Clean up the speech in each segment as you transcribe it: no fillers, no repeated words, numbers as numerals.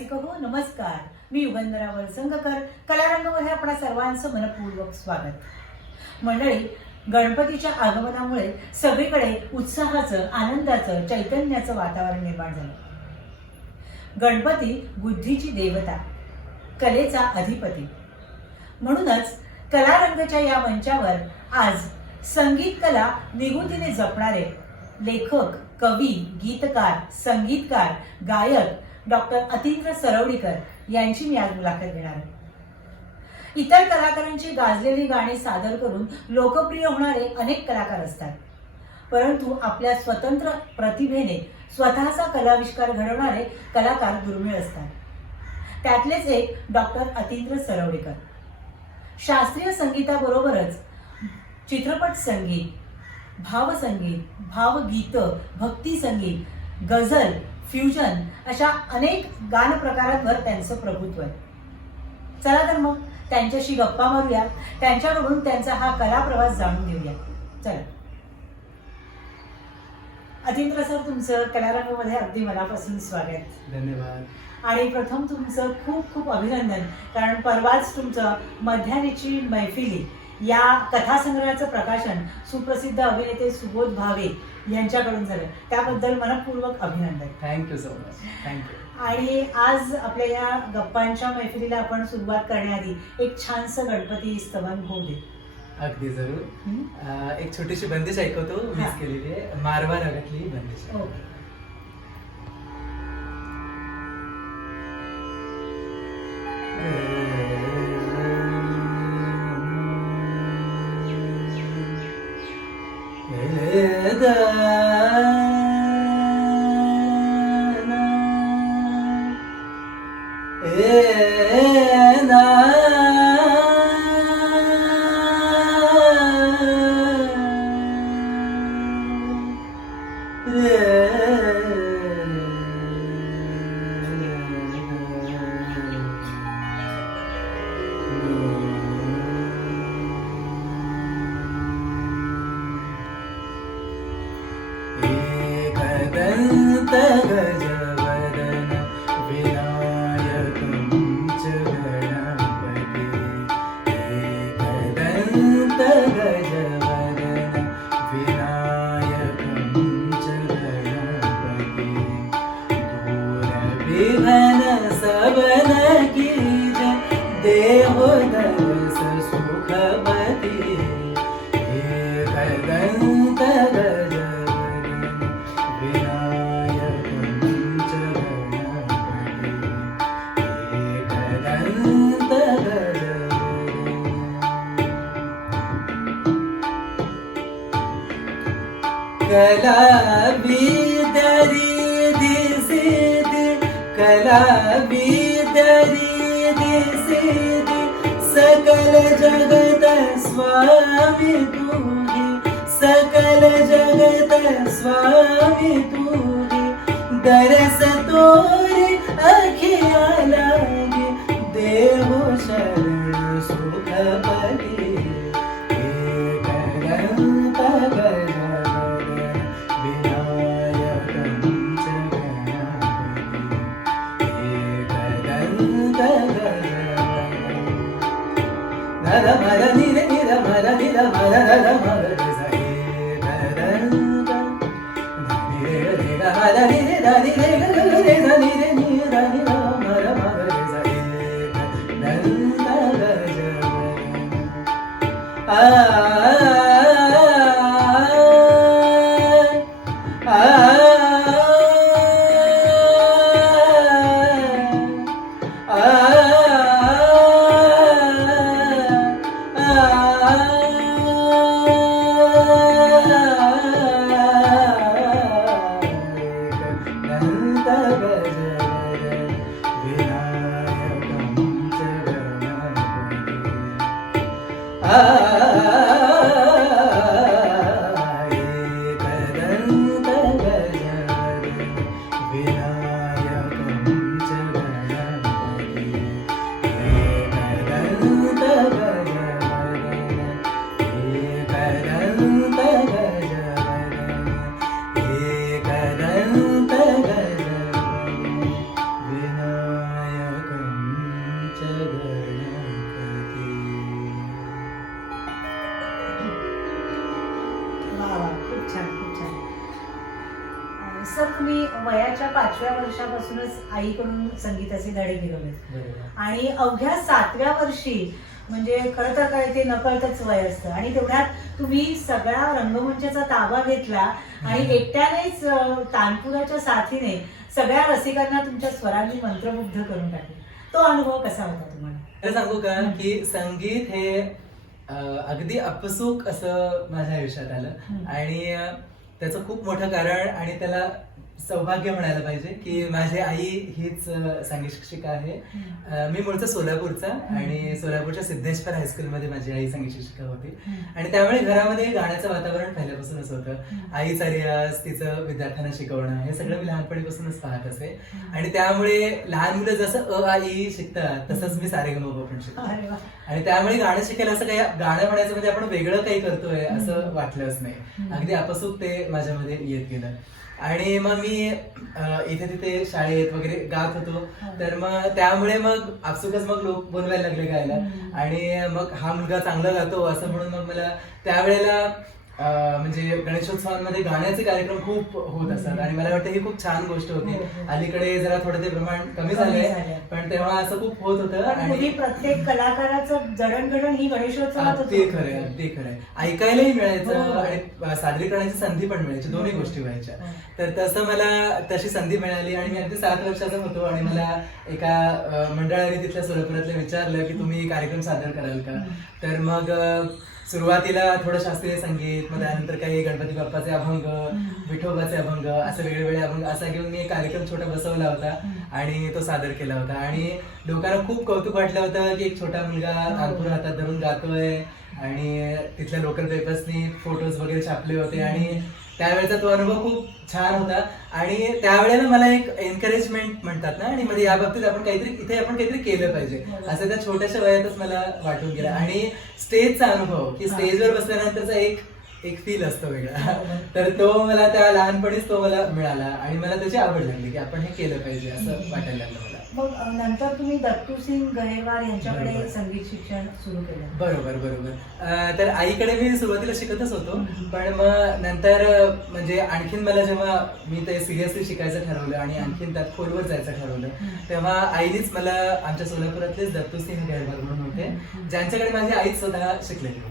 रसिक हो नमस्कार. मी युगंधरा वलसंगकर. कलारंगमध्ये आपणा सर्वांचं मनपूर्वक स्वागत. मंडळी, गणपतीच्या आगमनामुळे सगळीकडे उत्साहाचं, आनंदाचं, चैतन्याचं वातावरण निर्माण झालं. गणपती बुद्धीची देवता, कलेचा अधिपती. म्हणूनच कलारंगच्या या मंचावर आज संगीत कला निगुतीने जपणारे लेखक, कवी, गीतकार, संगीतकार, गायक डॉक्टर अतींद्र सरवडीकर यांची मी आज मुलाखत घेणार आहे. इतर कलाकारांची गाजलेली गाणी सादर करून लोकप्रिय होणारे अनेक कलाकार असतात, परंतु आपल्या स्वतंत्र प्रतिभेने स्वतःचा कलाविष्कार घडवणारे कलाकार दुर्मिळ असतात. त्यातलेच एक डॉक्टर अतींद्र सरवडीकर. शास्त्रीय संगीताबरोबरच चित्रपट संगीत, भावसंगीत, भावगीत, भक्ती संगीत, गझल, फ्युजन अशा अनेक गान प्रकारांवर त्यांचं प्रभुत्व आहे. चला तर मग त्यांच्याशी गप्पा मारूया, त्यांच्याकडून त्यांचा हा कला प्रवास जाणून घेऊया. चला. अतींद्र सर, तुमचं कलारंगामध्ये अगदी मनापासून स्वागत. धन्यवाद. आणि प्रथम तुमचं खूप खूप अभिनंदन, कारण परवाच तुमचं मध्यानीची मैफिली या कथासंग्रहाचं प्रकाशन सुप्रसिद्ध अभिनेते सुबोध भावे यांच्याकडून झालं. त्याबद्दल मनपूर्वक अभिनंदन. Thank you so much. थँक्यू. आणि आज आपल्या या गप्पांच्या मैफिलीला आपण सुरुवात करण्याआधी एक छानसं गणपती स्तवन होऊ दे. अगदी जरूर. एक छोटीशी बंदिश ऐकवतो, मिस केलेली आहे, मारवा रागातली बंदिश. ओके. कला विदरी दिसिदी, कला विदरी दिसिदी, सकल जगत स्वामी तूही, सकल जगत स्वामी तूही, दरस तोरी अखिया लागे, देहो शरण सुखपती. सर तुम्ही वयाच्या 5व्या वर्षापासूनच आईकडून संगीताचे धडे गिरवले बरोबर. आणि अवघ्या 7व्या वर्षी म्हणजे खरं तर काय ते नकळतच वय असतं आणि तेवढ्यात तुम्ही सगळा रंगमंचाचा ताबा घेतला आणि एकट्यानेच तानपुराच्या साथीने सगळ्या रसिकांना तुमच्या स्वरांनी मंत्रमुग्ध करून टाकले. तो अनुभव कसा होता तुम्हाला? खरं सांगू का की संगीत हे अगदी अपसूक असं माझ्या आयुष्यात आलं आणि त्याचं खूप मोठं कारण आणि त्याला सौभाग्य म्हणायला पाहिजे की माझी आई हीच संगीत शिक्षिका आहे. मी मूळचा सोलापूरचा आणि सोलापूरच्या सिद्धेश्वर हायस्कूलमध्ये माझी आई संगीत शिक्षिका होती आणि त्यामुळे घरामध्ये गाण्याचं वातावरण पहिल्यापासूनच होतं. आईचा रियाज, तिचं विद्यार्थ्यांना शिकवणं हे सगळं मी लहानपणीपासूनच पाहत असे आणि त्यामुळे लहान मुलं जसं अ आ इ शिकतात तसंच मी सारेगमप पण शिकतो आणि त्यामुळे गाणं शिकायला असं काही गाणं म्हणायचं म्हणजे आपण वेगळं काही करतोय असं वाटलंच नाही. अगदी आपसूक ते माझ्यामध्ये येत गेलं आणि मग मी इथे तिथे शाळेत वगैरे गात होतो तर मग त्यामुळे मग आपसुकच मग लोक बोलवायला लागले गायला आणि मग हा मुलगा चांगला गातो असं म्हणून मग मला त्यावेळेला म्हणजे गणेशोत्सवांमध्ये गाण्याचे कार्यक्रम खूप होत असतात आणि मला वाटतं ही खूप छान गोष्ट होती. अलीकडे जरा थोडं ते प्रमाण कमी झालंय पण तेव्हा असं खूप होत होतं आणि प्रत्येक कलाकाराचं जडणघडण ही गणेशोत्सवात अगदी खरंय, अगदी खरंय. ऐकायलाही मिळायचं आणि साजरी करण्याची संधी पण मिळायची, दोन्ही गोष्टी व्हायच्या. तर तसं मला तशी संधी मिळाली आणि मी अगदी 7 वर्षाचा होतो आणि मला एका मंडळाने तिथल्या सोलापुरातल्या विचारलं की तुम्ही कार्यक्रम सादर कराल का. तर मग सुरुवातीला थोडं शास्त्रीय संगीत, मग त्यानंतर काही गणपती बाप्पाचे अभंग, विठोबाचे अभंग, असे वेगवेगळे अभंग असा घेऊन मी एक कार्यक्रम छोटा बसवला होता आणि तो सादर केला होता आणि लोकांना खूप कौतुक वाटलं होतं की एक छोटा मुलगा तानपूर हातात धरून गातोय आणि तिथल्या लोकल पेपर्सनी फोटोज वगैरे छापले होते आणि त्यावेळेचा तो अनुभव खूप छान होता आणि त्यावेळेला मला एक एनकरेजमेंट म्हणतात ना आणि म्हणजे या बाबतीत आपण काहीतरी केलं पाहिजे असं त्या छोट्याशा वयातच मला वाटून गेलं. आणि स्टेजचा अनुभव की स्टेजवर बसल्यानंतरचा एक फील असतो वेगळा, तर तो मला त्या लहानपणीच तो मला मिळाला आणि मला त्याची आवड लागली की आपण हे केलं पाहिजे असं वाटायला लागलं मला. मग नंतर तुम्ही दत्तू सिंग गरेवार यांच्याकडे संगीत शिक्षण सुरू केलं? बरोबर. तर आईकडे मी सुरुवातीला शिकतच होतो पण मग नंतर म्हणजे आणखीन मला जेव्हा मी ते सिरियसली शिकायचं ठरवलं आणि आणखीन त्यात खोलवर जायचं ठरवलं तेव्हा आईनेच मला आमच्या सोलापुरातलेच दत्तू सिंग गरेवार म्हणून होते ज्यांच्याकडे माझी आई स्वतः शिकलेली होती.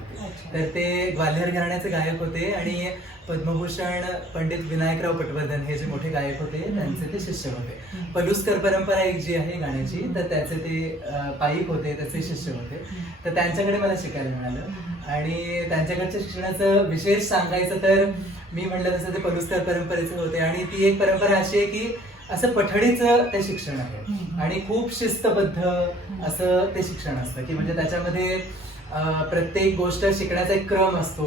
तर ते ग्वाल्हेर घराण्याचे गायक होते आणि पद्मभूषण पंडित विनायकराव पटवर्धन हे जे मोठे गायक होते त्यांचे ते शिष्य होते. पलुस्कर परंपरा एक जी आहे गाण्याची तर त्याचे ते पाईक होते, त्याचे शिष्य होते. तर त्यांच्याकडे मला शिकायला मिळालं आणि त्यांच्याकडच्या शिक्षणाचं विशेष सांगायचं तर मी म्हटलं तसं ते पलुस्कर परंपरेचे होते आणि ती एक परंपरा अशी आहे की असं पठडीचं ते शिक्षण आहे आणि खूप शिस्तबद्ध असं ते शिक्षण असतं की म्हणजे त्याच्यामध्ये प्रत्येक गोष्ट शिकण्याचा एक क्रम असतो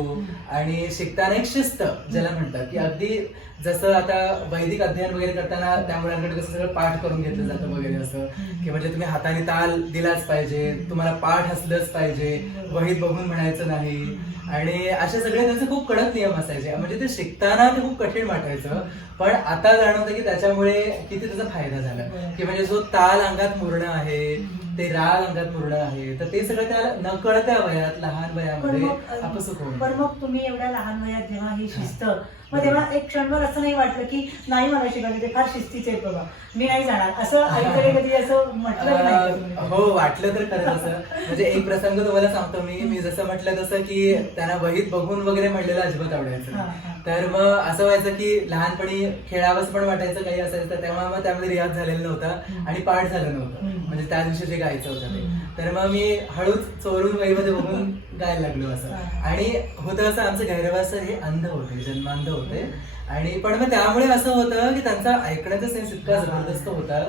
आणि शिकताना एक शिस्त ज्याला म्हणतात की अगदी जसं आता वैदिक अध्ययन वगैरे करताना त्या मुलांकडे कसं सगळं पाठ करून घेतलं जातं वगैरे असं की म्हणजे तुम्ही हाताने ताल दिलाच पाहिजे, तुम्हाला पाठ असलंच पाहिजे, वहीत बघून म्हणायचं नाही आणि असे सगळे त्यांचे खूप कडक नियम असायचे. म्हणजे ते शिकताना ते खूप कठीण वाटायचं पण आता जाणवतं की त्याच्यामुळे किती त्याचा फायदा झाला की म्हणजे जो ताल अंगात मुरणं आहे, ते राग अंगात मुरणं आहे तर ते सगळं त्या नकळत्या वयात लहान वयामध्ये आपसूक होऊन. पण मग तुम्ही एवढ्या लहान वयात जेव्हा ही शिस्त मग तेव्हा एक क्षणभर असं नाही वाटलं की नाही मला शिकायचं ते फार शिस्तीचे आहेत बाबा मी नाही जाणार असं आईकडे कधी असं म्हटलं नाही? हो वाटलं तर खरं असं. म्हणजे एक प्रसंग तुम्हाला सांगतो मी जसं म्हटलं तसं की त्यांना वहीत बघून वगैरे म्हणलेलं अजिबात आवडायचं. तर मग असं व्हायचं की लहानपणी खेळावंच पण वाटायचं काही असायचं तेव्हा मग त्यामध्ये रियाज झालेला नव्हता आणि पाठ झालं नव्हतं म्हणजे त्या दिवशी जे गायचं होतं ते. तर मग मी हळूच चोरून वहीमध्ये बघून गायला लागलो असं. आणि होतं असं आमचं गैरवा सर हे अंध होते, जन्मांध होते आणि पण मग त्यामुळे असं होतं की त्यांचा ऐकण्याचा सेन्स इतका जबरदस्त होता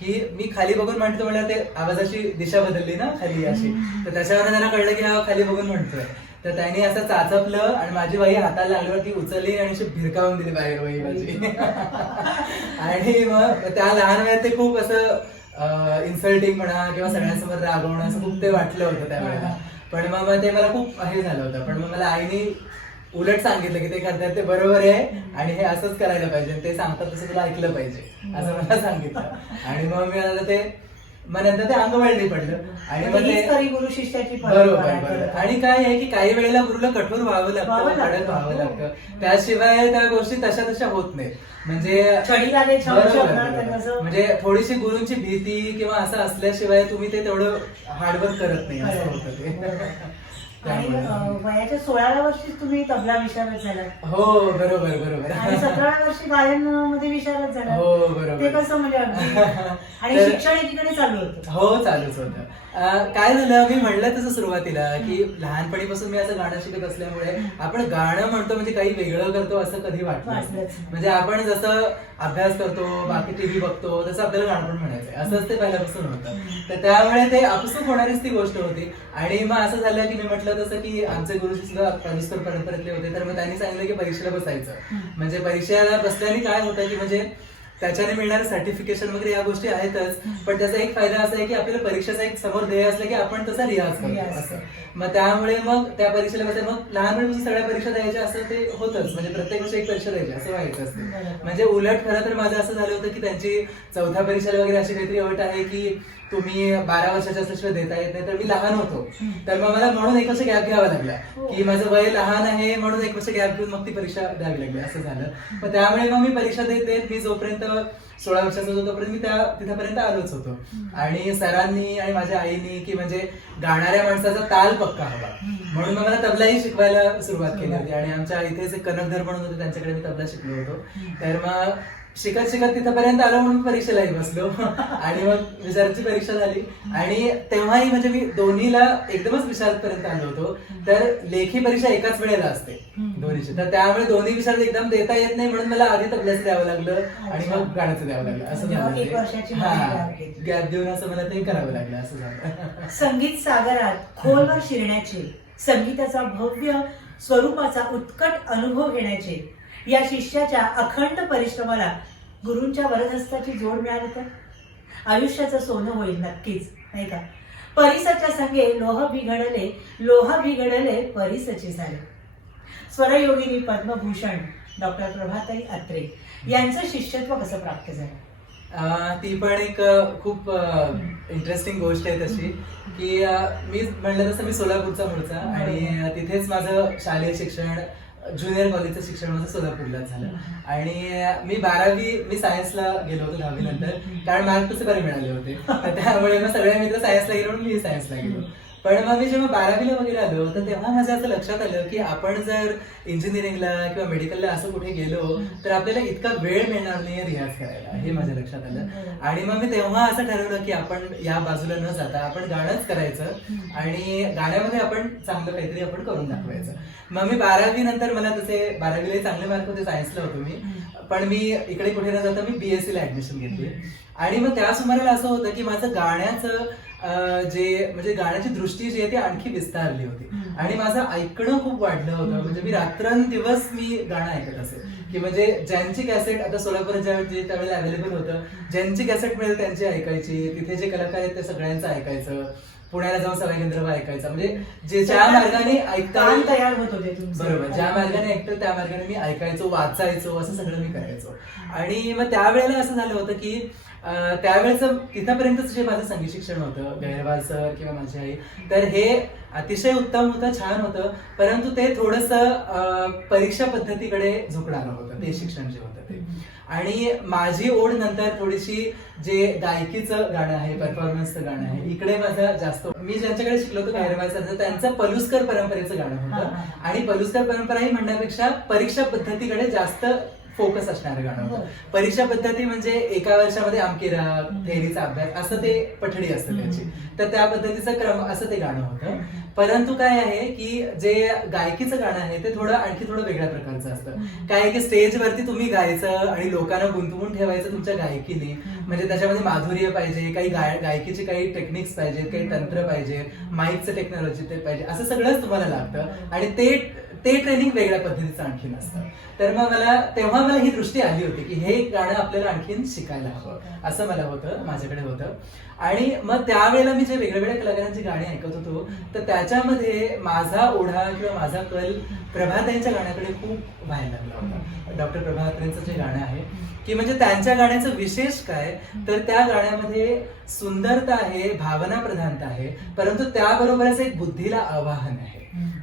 की मी खाली बघून म्हणतो म्हणजे ते आवाजाची दिशा बदलली ना खाली अशी तर त्याच्यावर त्यांना कळलं की हा खाली बघून म्हणतोय. तर त्यांनी असं चाचपलं आणि माझी वही हाताला लागल्यावर ती उचलली आणि अशी भिरकावून दिली बाहेर वही माझी. आणि मग त्या लहान वयात ते खूप असं इन्सल्टिंग म्हणा किंवा सगळ्यांसमोर रागवणं असं खूप ते वाटलं होतं त्यावेळेला. पण मग ते मला खूप हे झालं होतं पण मग मला आईने उलट सांगितलं की ते करतात ते बरोबर आहे आणि हे असंच करायला पाहिजे, ते सांगतात तसं तुला ऐकलं पाहिजे असं मला सांगितलं. आणि मग मी आता ते मग नंतर ते अंगवळणी पडलं आणि मग ते हीच खरी गुरु शिष्याची बरोबर परंपरा. बरोबर. आणि काय आहे की काही वेळेला गुरुला कठोर व्हावं लागतं, कडक व्हावं लागतं, त्याशिवाय त्या गोष्टी तशा होत नाहीत. म्हणजे छडी लागेल, छान बरोबर, छापणार बरोबर. तसं. म्हणजे थोडीशी गुरूंची भीती किंवा असं असल्याशिवाय तुम्ही ते तेवढं हार्डवर्क करत नाही असं होतं ते. आणि त्यामुळे. वयाच्या 16व्या वर्षी तुम्ही तबला विशारद झाला हो बरोबर बरोबर. आणि 17व्या वर्षी गायन मध्ये विशारद झाला. हो ते बरोबर. कसं म्हणजे अगदी आणि तर- शिक्षण एकीकडे चालू होतं. हो चालूच होतं. काय झालं, मी म्हणलं तसं सुरुवातीला की लहानपणीपासून मी असं गाणं शिकत असल्यामुळे आपण गाणं म्हणतो म्हणजे काही वेगळं करतो असं कधी वाटलं वाटलंच नाही. नाही. म्हणजे आपण जसं अभ्यास करतो, बाकी टीव्ही बघतो, तसं आपल्याला गाणं पण म्हणायचंय, असंच ते पहिल्यापासून होतं. तर त्यामुळे ते आपसूक होणारीच ती गोष्ट होती. आणि मग असं झालं की मी म्हटलं तसं की आमचे गुरुजी सुद्धा पदस्तर परंपरेतले होते, तर मग त्यांनी सांगितलं की परीक्षेला बसायचं. म्हणजे परीक्षेला बसल्याने काय होतं की म्हणजे त्याच्याने मिळणारे सर्टिफिकेशन वगैरे या गोष्टी आहेतच, पण त्याचा एक फायदा असा आहे की आपल्याला परीक्षेचा एक समोर ध्येय असलं की आपण तसा रियाज करतो असं. मग त्यामुळे मग त्या परीक्षेला बसायचं. मग लहानपणीपासून सगळ्या परीक्षा द्यायच्या असं ते होतच, म्हणजे प्रत्येक वर्षी एक परीक्षा द्यायची असं व्हायचं असते. म्हणजे उलट खरं तर माझं असं झालं होतं की त्यांची चौथ्या परीक्षेला वगैरे अशी काहीतरी अट आहे की तुम्ही 12 वर्षाच्या असल्याशिवाय देता येत नाही. तर मी लहान होतो, तर मग मला म्हणून 1 वर्ष गॅप घ्यावा लागला की माझं वय लहान आहे म्हणून 1 वर्ष गॅप घेऊन मग ती परीक्षा द्यावी लागली असं झालं. मग त्यामुळे मग मी परीक्षा देत मी जोपर्यंत 16 वर्षाचा होतो तोपर्यंत मी तिथपर्यंत आलोच होतो. आणि सरांनी आणि माझ्या आईनी की म्हणजे गाणाऱ्या माणसाचा ताल पक्का हवा म्हणून मग मला तबलाही शिकवायला सुरुवात केली होती. आणि आमच्या इथेच एक कनकधर म्हणून होते, त्यांच्याकडे मी तबला शिकलो होतो. तर मग शिकत तिथपर्यंत आलो म्हणून परीक्षेलाही बसलो आणि मग विशारदची परीक्षा झाली. आणि तेव्हाही म्हणजे मी दोन्हीला एकदमच विशारदपर्यंत आलो होतो. तर लेखी परीक्षा एकाच वेळेला असते दोन्हीची, तर त्यामुळे दोन्ही विशारद एकदम देता येत नाही म्हणून मला आधी तबल्याचं द्यावं लागलं आणि मग गाण्याचं द्यावं लागलं असं म्हणजे 1 वर्षाची झालं. gap घेतली. गॅप देऊन असं मला ते करावं लागलं असं झालं. संगीत सागरात खोलवर शिरण्याचे, संगीताचा भव्य स्वरूपाचा उत्कट अनुभव घेण्याचे या शिष्याच्या अखंड परिश्रमाला गुरूंच्या वरदहस्ताची जोड मिळाली तर आयुष्याचं सोनं होईल नक्कीच, नाही का? परिसाच्या संगे लोहा बिघडले परिसचे झाले. स्वरयोगिनी पद्मभूषण डॉक्टर प्रभाताई अत्रे यांचं शिष्यत्व कसं प्राप्त झालं? ती पण एक खूप इंटरेस्टिंग गोष्ट आहे तशी की मी म्हणलं तसं मी सोलापूरचा मूळचा आणि तिथेच माझं शालेय शिक्षण ज्युनियर कॉलेजचं शिक्षण माझं सोलापूरलाच झालं. आणि मी 12वी मी सायन्सला गेलो होतो 10वी नंतर, कारण मार्क तसे बरे मिळाले होते. तर त्यामुळे मग सगळे मित्र सायन्सला गेलो म्हणून मी सायन्सला गेलो. पण मग मी जेव्हा 12वीला वगैरे आलो तर तेव्हा माझ्या असं लक्षात आलं की आपण जर इंजिनिअरिंगला किंवा मेडिकलला असं कुठे गेलो तर आपल्याला इतका वेळ मिळणार नाही रियाज करायला, हे माझ्या लक्षात आलं. आणि मग मी तेव्हा असं ठरवलं की आपण या बाजूला न जाता आपण गाणंच करायचं आणि गाण्यामध्ये आपण चांगलं काहीतरी आपण करून दाखवायचं. मग मी 12वी नंतर मला तसे 12वीला चांगले मार्क होते, सायन्सला होतो मी, पण मी इकडे कुठे न जाता मी BSc ला ऍडमिशन घेतली. आणि मग त्या सुमाराला असं होतं की माझं गाण्याचं जे म्हणजे गाण्याची दृष्टी जी आहे ती आणखी विस्तारली होती आणि माझं ऐकणं खूप वाढलं होतं. म्हणजे मी रात्रंदिवस मी गाणं ऐकत असे की म्हणजे ज्यांची कॅसेट आता सोलापूर त्यावेळेला अवेलेबल होतं, ज्यांची कॅसेट मिळेल त्यांची ऐकायची, तिथे जे कलाकार आहेत ते सगळ्यांचं ऐकायचं, पुण्याला जाऊन सवाई गंधर्व ऐकायचा, म्हणजे जे ज्या मार्गाने ऐकता तयार होत होते बरोबर, ज्या मार्गाने ऐकतो त्या मार्गाने मी ऐकायचो, वाचायचो, असं सगळं मी करायचो. आणि मग त्यावेळेला असं झालं होतं की त्यावेळेचं तिथपर्यंतच जे माझं संगीत शिक्षण होतं, गैरवाल सर किंवा माझी आई, तर हे अतिशय उत्तम होतं, छान होतं, परंतु ते थोडंसं परीक्षा पद्धतीकडे झुकणारं होतं ते शिक्षण जे होतं ते. आणि माझी ओढ नंतर थोडीशी जे गायकीचं गाणं आहे, परफॉर्मन्सचं गाणं आहे, इकडे माझं जास्त, मी ज्यांच्याकडे शिकलो होतो गैरवाल सर, त्यांचं पलुस्कर परंपरेचं गाणं होतं. आणि पलुस्कर परंपरा ही म्हणण्यापेक्षा परीक्षा पद्धतीकडे जास्त फोकस असणारं गाणं होतं. परीक्षा पद्धती म्हणजे एका वर्षामध्ये अमकेरा थेअरीचा अभ्यास असं ते पठडी असतं त्याची, तर त्या पद्धतीचा क्रम असं ते गाणं होतं. परंतु काय आहे की जे गायकीचं गाणं आहे ते आणखी थोडं वेगळ्या प्रकारचं असतं. काय आहे की स्टेजवरती तुम्ही गायचं आणि लोकांना गुंतवून ठेवायचं तुमच्या गायकीने, म्हणजे त्याच्यामध्ये माधुर्य पाहिजे, काही गायकीचे काही टेक्निक्स पाहिजेत, काही तंत्र पाहिजे, माईकचं टेक्नॉलॉजी ते पाहिजे, असं सगळंच तुम्हाला लागतं. आणि ते ट्रेनिंग वेगळ्या पद्धतीचं आणखीन असतं. तर मग तेव्हा मला ही दृष्टी आली होती की हे गाणं आपल्याला आणखीन शिकायला हवं, असं मला होतं, माझ्याकडे होतं. आणि मग त्यावेळेला मी जे वेगवेगळ्या कलाकारांची गाणी ऐकत होतो, तर त्याच्यामध्ये माझा ओढा किंवा माझा कल प्रभाताईंच्या गाण्याकडे खूप व्हायला लागला होता. डॉक्टर प्रभाताईंचं जे गाणं आहे की म्हणजे त्यांच्या गाण्याचं विशेष काय, तर त्या गाण्यामध्ये सुंदरता आहे, भावना प्रधानता आहे, परंतु त्याबरोबरच एक बुद्धीला आवाहन आहे.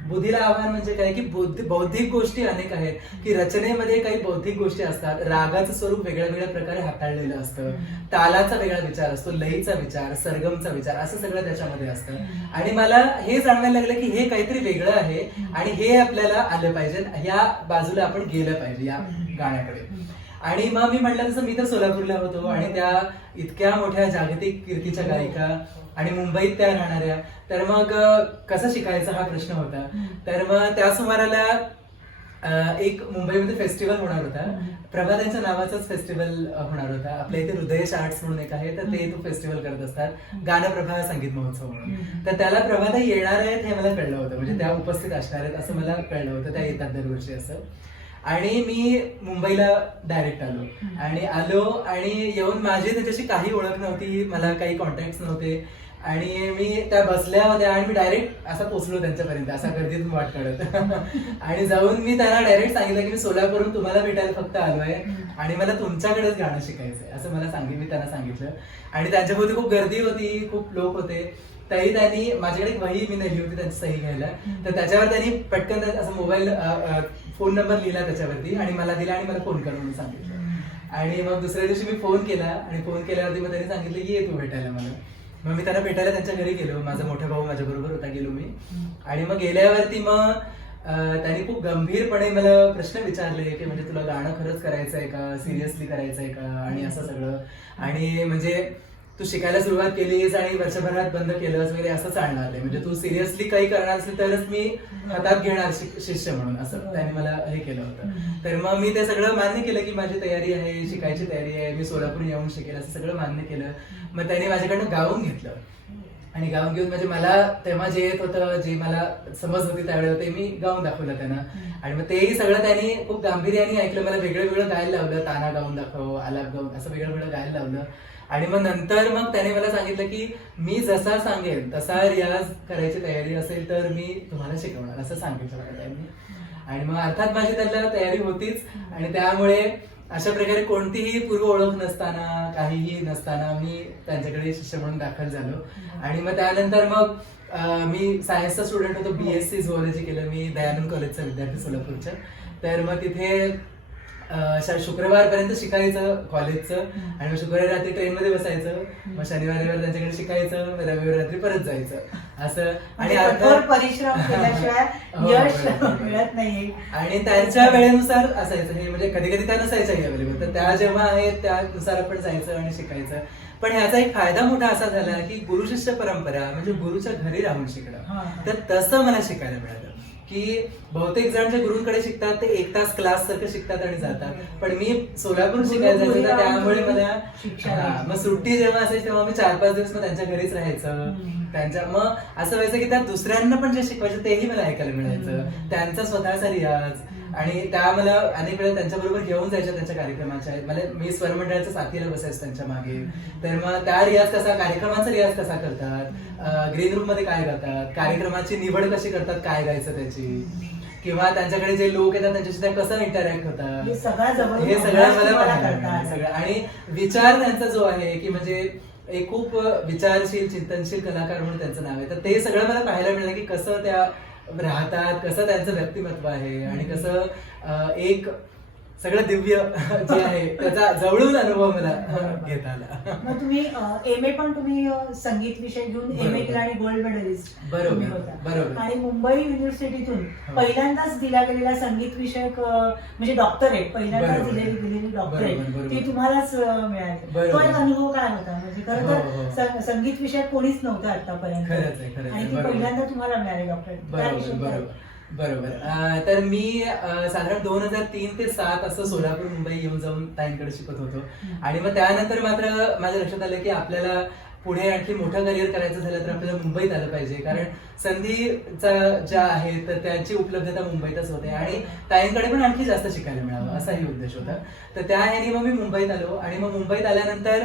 बुद्धीला आव्हान म्हणजे काय की बौद्धिक गोष्टी अनेक आहेत, की रचनेमध्ये काही बौद्धिक गोष्टी असतात, रागाचं स्वरूप वेगळ्या वेगळ्या प्रकारे हाताळलेलं असतं, तालाचा वेगळा विचार असतो, लयीचा विचार, सरगमचा विचार, असं सगळं त्याच्यामध्ये असतं. आणि मला हे जाणवायला लागलं की हे काहीतरी वेगळं आहे आणि हे आपल्याला आलं पाहिजे, ह्या बाजूला आपण गेलं पाहिजे या गाण्याकडे. आणि मग मी म्हटलं तसं मी तर सोलापूरला होतो आणि त्या इतक्या मोठ्या जागतिक कीर्तीच्या गायिका आणि मुंबईत त्या राहणाऱ्या, तर मग कसं शिकायचा हा प्रश्न होता. तर मग त्या सुमाराला एक मुंबईमध्ये फेस्टिवल होणार होता, प्रभाताईंच्या नावाचाच फेस्टिवल होणार होता. आपल्या इथे हृदयेश आर्ट्स म्हणून एक आहे, तर ते तो फेस्टिवल करत असतात, गानप्रभा संगीत महोत्सव म्हणून. तर त्याला प्रभाताई येणार आहेत हे मला कळलं होतं, म्हणजे त्या उपस्थित असणार आहेत असं मला कळलं होतं, त्या येतात दरवर्षी असं. आणि मी मुंबईला डायरेक्ट आलो आणि येऊन माझी त्याच्याशी काही ओळख नव्हती, मला काही कॉन्टॅक्ट नव्हते. आणि मी त्या बसल्या होत्या आणि मी डायरेक्ट असा पोचलो त्यांच्यापर्यंत, असा गर्दीतून वाट काढत. आणि जाऊन मी त्यांना डायरेक्ट सांगितलं की मी सोलापूरहून तुम्हाला भेटायला फक्त आलोय आणि मला तुमच्याकडेच गाणं शिकायचंय असं मी त्यांना सांगितलं. आणि त्यांच्याभोवती खूप गर्दी होती, खूप लोक होते. तरी त्यांनी माझ्याकडे एक वही मी नेली होती त्यांची सही घ्यायला, तर त्याच्यावर त्यांनी पटकन असं मोबाईल फोन नंबर लिहिला त्याच्यावरती आणि मला दिला आणि मला फोन कर म्हणून सांगितलं. आणि मग दुसऱ्या दिवशी मी फोन केला आणि फोन केल्यावरती मग त्यांनी सांगितलं ये तू भेटायला मला. मग मी त्यांना भेटायला त्यांच्या घरी गेलो, माझा मोठा भाऊ माझ्या बरोबर होता, गेलो मी. आणि मग गेल्यावरती मग त्यांनी खूप गंभीरपणे मला प्रश्न विचारले की म्हणजे तुला गाणं खरंच करायचंय का, सिरियसली करायचंय का, आणि असं सगळं. आणि म्हणजे तू शिकायला सुरुवात केलीस आणि वर्षभरात बंद केलंस वगैरे असं चालणार नाही, म्हणजे तू सिरियसली काही करणार असेल तरच मी हातात घेणार शिष्य म्हणून, असं त्यांनी मला हे केलं होतं. तर मग मी ते सगळं मान्य केलं की माझी तयारी आहे, शिकायची तयारी आहे, मी सोलापूर येऊन शिकेल असं सगळं मान्य केलं. मग त्यांनी माझ्याकडनं गाऊन घेतलं आणि गाऊन घेऊन म्हणजे मला तेव्हा जे येत होतं, जे मला समज होती त्यावेळेला ते मी गाऊन दाखवलं त्यांना. आणि मग तेही सगळं त्यांनी खूप गांभीर्याने ऐकलं, मला वेगळं वेगळं गायला लावलं, ताना गाऊन दाखव, आलाप गाऊन, असं वेगळं वेगळं गायला लावलं. आणि मग नंतर मग त्याने मला सांगितलं की मी जसा सांगेन तसा रियाज करायची तयारी असेल तर मी तुम्हाला शिकवणार, असं सांगितलं मला त्यांनी. आणि मग अर्थात माझी त्याला तयारी होतीच आणि त्यामुळे अशा प्रकारे कोणतीही पूर्व ओळख नसताना, काहीही नसताना मी त्यांच्याकडे शिष्य म्हणून दाखल झालो. आणि मग त्यानंतर मग मी सायन्सचा स्टुडंट होतो, BSc झुऑलॉजी केलं मी दयानंद कॉलेजचा विद्यार्थी सोलापूरच्या. तर मग तिथे शुक्रवारपर्यंत शिकायचं कॉलेजचं आणि मग शुक्रवारी रात्री ट्रेनमध्ये बसायचं, मग शनिवार रविवार त्यांच्याकडे शिकायचं, रविवार रात्री परत जायचं असं. आणि कठोर परिश्रम केल्याशिवाय यश मिळत नाही. आणि त्यांच्या वेळेनुसार असायचं हे, म्हणजे कधी कधी त्या नसायच्याही अवेलेबल, तर त्या जेव्हा आहेत त्यानुसार आपण जायचं आणि शिकायचं. पण ह्याचा एक फायदा मोठा असा झाला की गुरु शिष्य परंपरा म्हणजे गुरुच्या घरी राहून शिकणं, तर तसं मला शिकायला मिळालं. की बहुतेक जण जे गुरुंकडे शिकतात ते एक तास क्लास सारखं शिकतात आणि जातात, पण मी सोलापूर शिकायला जायचं, त्यामुळे मला मग सुट्टी जेव्हा असायची तेव्हा मी 4-5 दिवस मग त्यांच्या घरीच राहायचं. त्यांच्या मग असं व्हायचं की त्या दुसऱ्यांना पण जे शिकवायचं तेही मला ऐकायला मिळायचं, त्यांचा स्वतःचा रियाज. आणि त्या मला अनेक वेळा त्यांच्या बरोबर घेऊन जायच्या त्यांच्या कार्यक्रमाच्या, मला मी स्वरमंडळाच्या साथीला बसायचं त्यांच्या मागे. तर मग त्या रियाज कसा, कार्यक्रमाचा रियाज कसा करतात, ग्रीन रूम मध्ये काय करतात, कार्यक्रमाची निवड कशी करतात, काय गायचं त्याची, किंवा त्यांच्याकडे जे लोक येतात त्यांच्याशी त्या कसं इंटरॅक्ट होतात, हे सगळं मला पाहायला सगळं. आणि विचार त्यांचा जो आहे की म्हणजे एक खूप विचारशील चिंतनशील कलाकार म्हणून त्यांचं नाव आहे, तर ते सगळं मला पाहायला मिळालं की कसं त्या राहतात, कसं त्यांचं व्यक्तिमत्व आहे आणि कसं एक सगळं दिव्य जे आहे त्याचा जवळून अनुभव मला घेता आला. मग तुम्ही MA पण तुम्ही संगीत विषय घेऊन MA केला आणि गोल्ड मेडलिस्ट बरोबर. आणि मुंबई युनिव्हर्सिटीतून पहिल्यांदाच दिला गेलेला संगीत विषयक म्हणजे डॉक्टरेट, पहिल्यांदाच दिलेली डॉक्टरेट ती तुम्हालाच मिळाली. तो एक अनुभव काय होता, म्हणजे खरं तर संगीत विषयक कोणीच नव्हतं आतापर्यंत आणि ती पहिल्यांदा तुम्हाला मिळाली डॉक्टरेट. बरोबर. तर मी साधारण 2003 ते 2007 असं सोलापूर मुंबई येऊन जाऊन ताईंकडे शिकत होतो. आणि मग त्यानंतर मात्र माझ्या लक्षात आलं की आपल्याला पुढे आणखी मोठं करिअर करायचं झालं तर आपल्याला मुंबईत आलं पाहिजे, कारण संधीचा ज्या आहेत तर त्यांची उपलब्धता मुंबईतच होते आणि ताईंकडे पण आणखी जास्त शिकायला मिळावं असाही उद्देश होता. तर त्या ह्यानी मग मी मुंबईत आलो आणि मग मुंबईत आल्यानंतर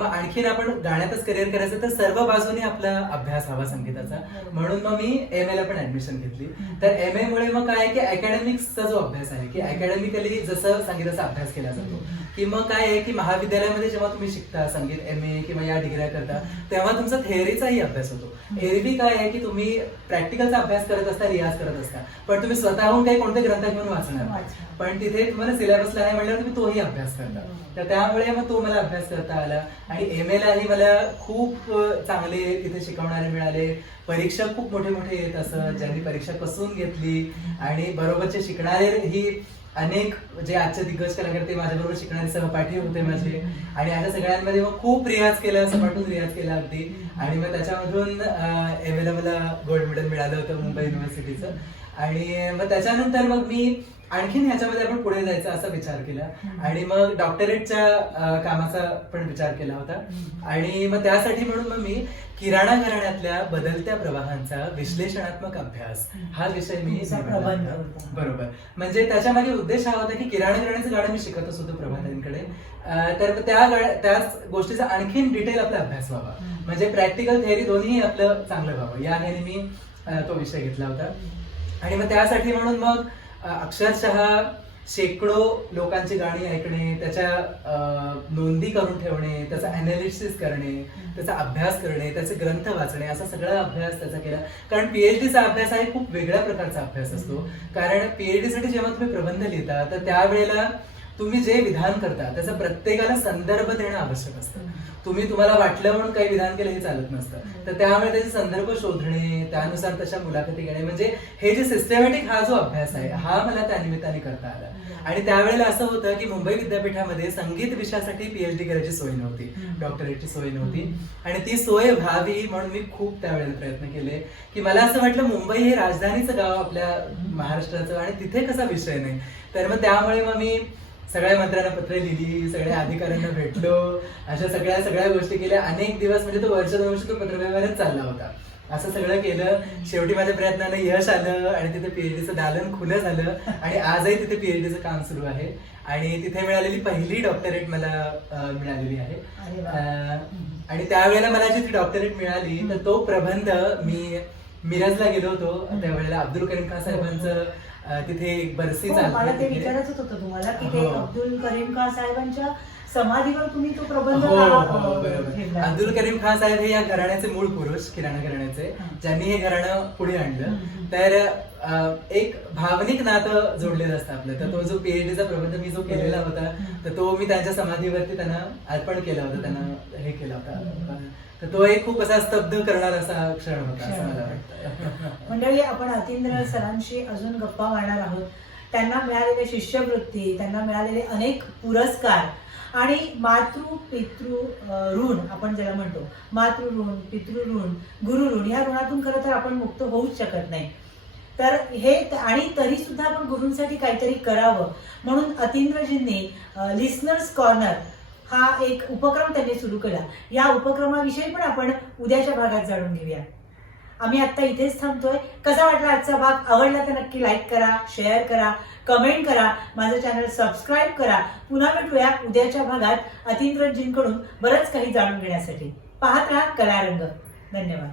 मग आणखीन आपण गाण्यातच करिअर करायचं तर सर्व बाजूने आपला अभ्यास हवा संगीताचा, म्हणून मग मी एम ला पण ऍडमिशन घेतली. तर एम ए मुळे मग काय आहे की अकॅडमिक्सचा जो अभ्यास आहे की अकॅडमिकली जसं संगीताचा अभ्यास केला जातो की मग काय आहे की महाविद्यालयामध्ये जेव्हा तुम्ही शिकता संगीत एम ए किंवा या डिग्र्या करता तेव्हा तुमचा थेअरीचाही अभ्यास होतो. एरवी काय आहे की तुम्ही प्रॅक्टिकलचा अभ्यास करत असता, रियाज करत असता, पण तुम्ही स्वतःहून काही कोणते ग्रंथ घेऊन वाचणार, पण तिथे तुम्हाला सिलेबसला आहे म्हणल्यावर तुम्ही तोही अभ्यास करता. तर त्यामुळे मग तो मला अभ्यास करता आला आणि एम ए लाही मला खूप चांगले तिथे शिकवणारे मिळाले. परीक्षा खूप मोठे मोठे येत असत, ज्यांनी परीक्षा कसून घेतली आणि बरोबरचे शिकणारे ही अनेक जे आजचे दिग्गज कलाकार ते माझ्याबरोबर शिकणारे सहपाठी होते माझे आणि आता सगळ्यांमध्ये मग खूप रियाज केला, सपाटून रियाज केला अगदी. आणि मग त्याच्यामधून एम एला मला गोल्ड मेडल मिळालं होतं मुंबई युनिव्हर्सिटीचं. आणि मग त्याच्यानंतर मग मी आणखीन ह्याच्यामध्ये आपण पुढे जायचा असा विचार केला आणि मग डॉक्टरेटच्या कामाचा पण विचार केला होता. आणि मग त्यासाठी म्हणून मग मी किराणा घराण्यातल्या बदलत्या प्रवाहांचा विश्लेषणात्मक अभ्यास हा विषय मी निवडला. बरोबर, म्हणजे त्याच्या मागे उद्देश हा होता की किराणा घराण्याचं गाणं मी शिकतच होतो प्रभातांकडे, तर त्याच गोष्टीचा आणखीन डिटेल आपला अभ्यास व्हावा, म्हणजे प्रॅक्टिकल थेअरी दोन्ही आपलं चांगलं व्हावं या ह्याने मी तो विषय घेतला होता. आणि मग त्यासाठी म्हणून मग अक्षरशः शेकडो लोकांची गाणी ऐकणे, त्याच्या नोंदी करून ठेवणे, त्याचा अनालिसिस करणे, त्याचा अभ्यास करणे, त्याचे ग्रंथ वाचणे, असा सगळा अभ्यास त्याचा केला. कारण पीएचडीचा अभ्यास हा खूप वेगळ्या प्रकारचा अभ्यास असतो. कारण पीएचडी साठी जेव्हा तुम्ही प्रबंध लिहिता तर त्यावेळेला तुम्ही जे विधान करता त्याचा प्रत्येकाला संदर्भ देणं आवश्यक असतं. तुम्हाला वाटलं म्हणून काही विधान केलं हे चालत नसतं. तर त्यामुळे त्याचे संदर्भ शोधणे, त्यानुसार तशा मुलाखती घेणे, म्हणजे हे जे सिस्टमॅटिक हा जो अभ्यास आहे हा मला त्या निमित्ताने करता आला. आणि त्यावेळेला असं होतं की मुंबई विद्यापीठामध्ये संगीत विषयासाठी पीएचडी करायची सोय नव्हती, डॉक्टरेटची सोय नव्हती. आणि ती सोय व्हावी म्हणून मी खूप त्यावेळेला प्रयत्न केले की मला असं वाटलं मुंबई हे राजधानीचं गाव आपल्या महाराष्ट्राचं आणि तिथे कसा विषय नाही. तर मग त्यामुळे मग मी सगळ्या मंत्र्यांना पत्र लिहिली, सगळ्या अधिकाऱ्यांना भेटलो, अशा सगळ्या गोष्टी केल्या. अनेक दिवस म्हणजे तो वर्ष 2 वर्ष तो पत्रव्यवहारच चालला होता. असं सगळं केलं. शेवटी माझ्या प्रयत्नाने यश आलं आणि तिथे पीएचडीचं दालन खुलं झालं आणि आजही तिथे पीएचडीचं काम सुरू आहे. आणि तिथे मिळालेली पहिली डॉक्टरेट मला मिळालेली आहे. आणि त्यावेळेला मला जी डॉक्टरेट मिळाली तर तो प्रबंध मी मिरजला गेलो होतो. त्यावेळेला अब्दुल करीम खान साहेबांचं तिथे एक बरसी चालली. मला ते विचारायचं होतं तुम्हाला की ते अब्दुल करीम खान साहेबांच्या समाधीवर तुम्ही तो प्रबंध. अब्दुल करीम खान साहेब हे या घराण्याचे मूळ पुरुष, किराणा घराण्याचे, ज्यांनी हे घराणं पुढे आणलं. तर एक भावनिक नातं जोडलेलं असतं आपलं. तर तो जो पीएचडीचा प्रबंध मी जो केलेला होता तर तो मी त्यांच्या समाधीवरती त्यांना अर्पण केला होता, त्यांना हे केला होता. तर तो एक खूप असा स्तब्ध करणारा असा क्षण होता असं मला वाटतं. मंडळी, आपण अतींद्र सरांशी अजून गप्पा मारणार आहोत. त्यांना मिळालेले शिष्यवृत्ती, त्यांना मिळालेले अनेक पुरस्कार आणि पितृ ऋण आपण ज्याला म्हणतो, मातृऋण, पितृऋण, गुरुऋण, या ऋणातून खरं तर आपण मुक्त होऊच शकत नाही. तर हे आणि तरी सुद्धा आपण गुरूंसाठी काहीतरी करावं म्हणून अतींद्रजींनी लिस्नर्स कॉर्नर हा एक उपक्रम त्यांनी सुरू केला. या उपक्रमाविषयी पण आपण उद्याच्या भागात जाणून घेऊया. आम्ही आता इथेच थांबतोय. कसा वाटला आजचा भाग? आवडला तर नक्की लाईक करा, शेअर करा, कमेंट करा, माझं चॅनल सबस्क्राईब करा. पुन्हा भेटूया उद्याच्या भागात अतींद्रजींकडून बरंच काही जाणून घेण्यासाठी. पाहत राहा कलारंग. धन्यवाद.